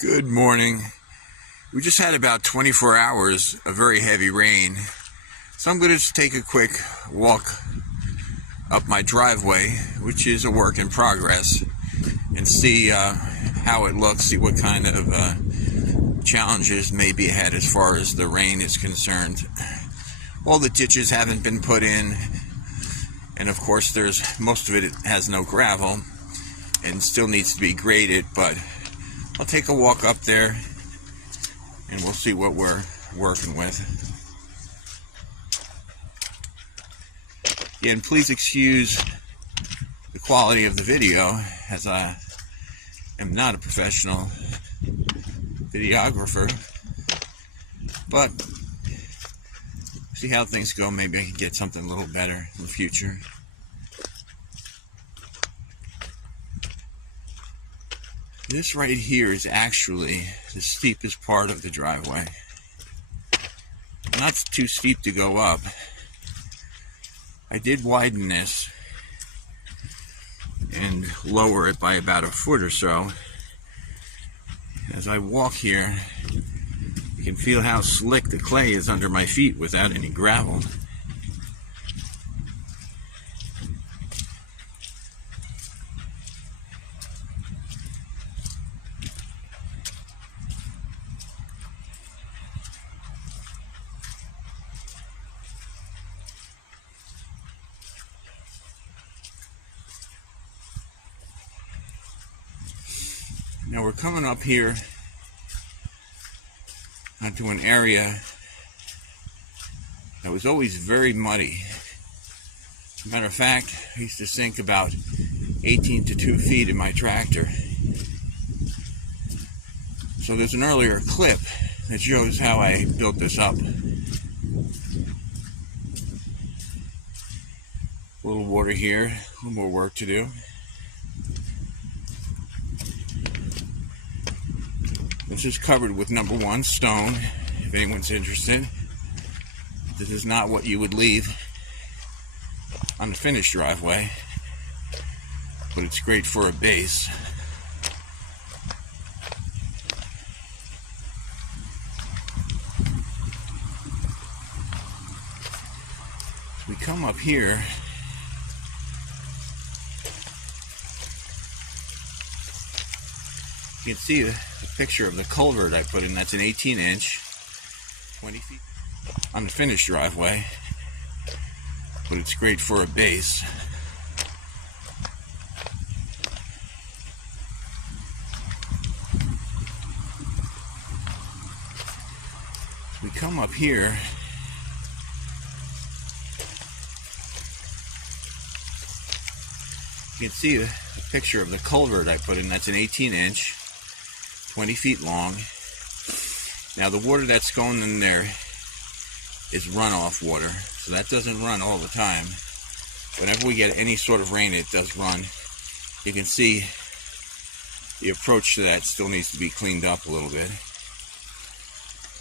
Good morning. We just had about 24 hours of very heavy rain, so I'm going to just take a quick walk up my driveway, which is a work in progress, and see how it looks, see what kind of challenges may be ahead as far as the rain is concerned. All the ditches haven't been put in, and of course most of it has no gravel and still needs to be graded, but I'll take a walk up there and we'll see what we're working with. Again, please excuse the quality of the video, as I am not a professional videographer, but see how things go. Maybe I can get something a little better in the future. This right here is actually the steepest part of the driveway. Not too steep to go up. I did widen this and lower it by about a foot or so. As I walk here, you can feel how slick the clay is under my feet without any gravel. Now we're coming up here onto an area that was always very muddy. As a matter of fact, I used to sink about 18 to 2 feet in my tractor. So there's an earlier clip that shows how I built this up. A little water here, a little more work to do. This is covered with #1 stone, if anyone's interested. This is not what you would leave on the finished driveway, but it's great for a base. So we come up here. You can see the picture of the culvert I put in. That's an 18-inch, 20 feet on the finished driveway, but it's great for a base. We come up here. You can see the picture of the culvert I put in. That's an 18-inch, 20 feet long. Now the water that's going in there is runoff water, so that doesn't run all the time. Whenever we get any sort of rain, it does run. You can see the approach to that still needs to be cleaned up a little bit.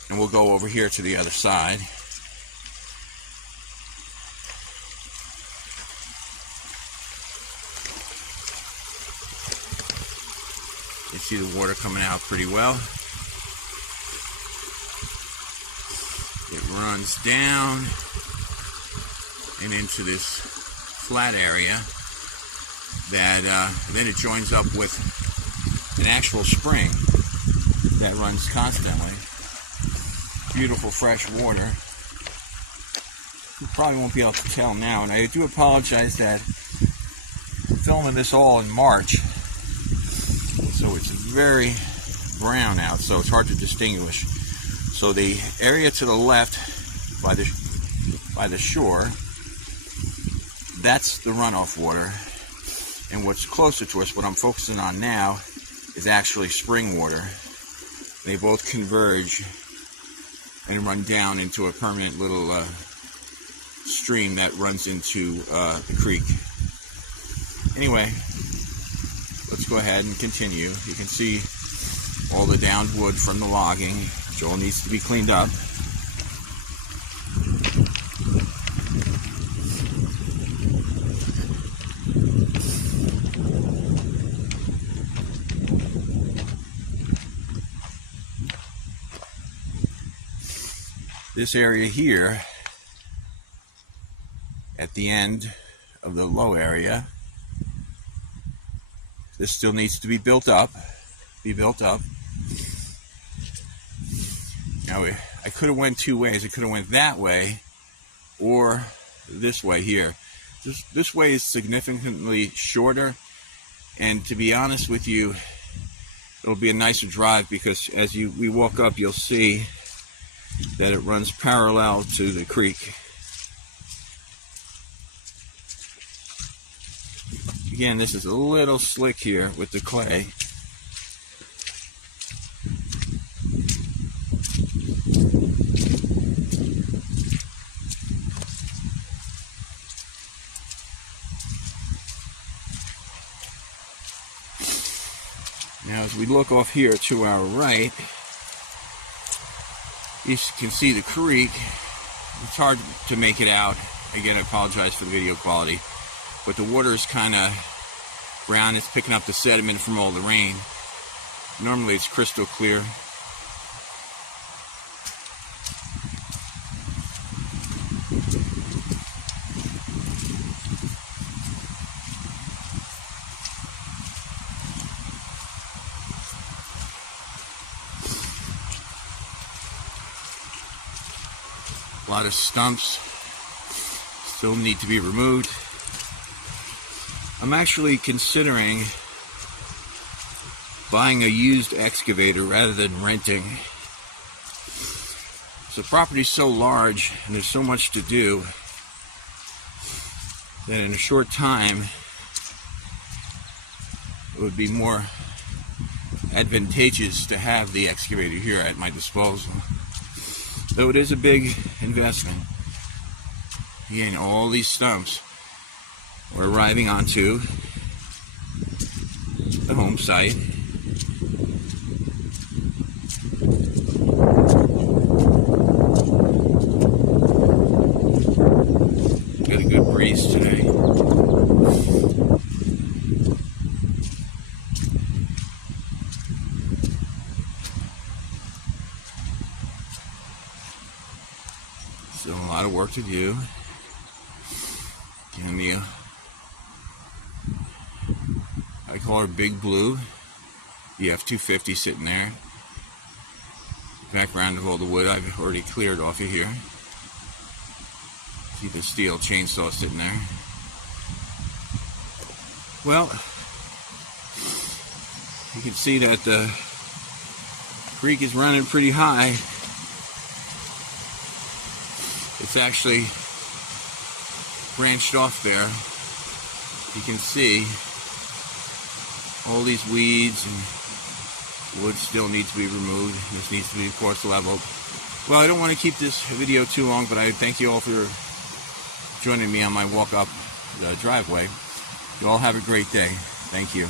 And we'll go over here to the other side. You see the water coming out pretty well. It runs down and into this flat area that then it joins up with an actual spring that runs constantly. Beautiful fresh water. You probably won't be able to tell now, and I do apologize that I'm filming this all in March. So it's very brown out, so it's hard to distinguish. So the area to the left by the shore, that's the runoff water. And what's closer to us, what I'm focusing on now, is actually spring water. They both converge and run down into a permanent little stream that runs into the creek. Anyway, let's go ahead and continue. You can see all the downed wood from the logging, which all needs to be cleaned up. this area here at the end of the low area, this still needs to be built up. Now I could have went two ways. I could have went that way or this way here. This way is significantly shorter, and to be honest with you, it'll be a nicer drive because as we walk up, you'll see that it runs parallel to the creek. Again, this is a little slick here with the clay. Now as we look off here to our right, you can see the creek. It's hard to make it out. Again, I apologize for the video quality, but the water is kind of brown. It's picking up the sediment from all the rain. Normally it's crystal clear. A lot of stumps still need to be removed. I'm actually considering buying a used excavator rather than renting. The property's so large and there's so much to do that in a short time it would be more advantageous to have the excavator here at my disposal. Though it is a big investment. Again, all these stumps we're arriving onto the home site. Got a good breeze today. Still a lot of work to do. And the I call her Big Blue. The F-250 sitting there. Background of all the wood I've already cleared off of here. See the steel chainsaw sitting there. Well, you can see that the creek is running pretty high. It's actually branched off there. You can see all these weeds and wood still needs to be removed. This needs to be, of course, leveled. Well, I don't want to keep this video too long, but I thank you all for joining me on my walk up the driveway. You all have a great day. Thank you.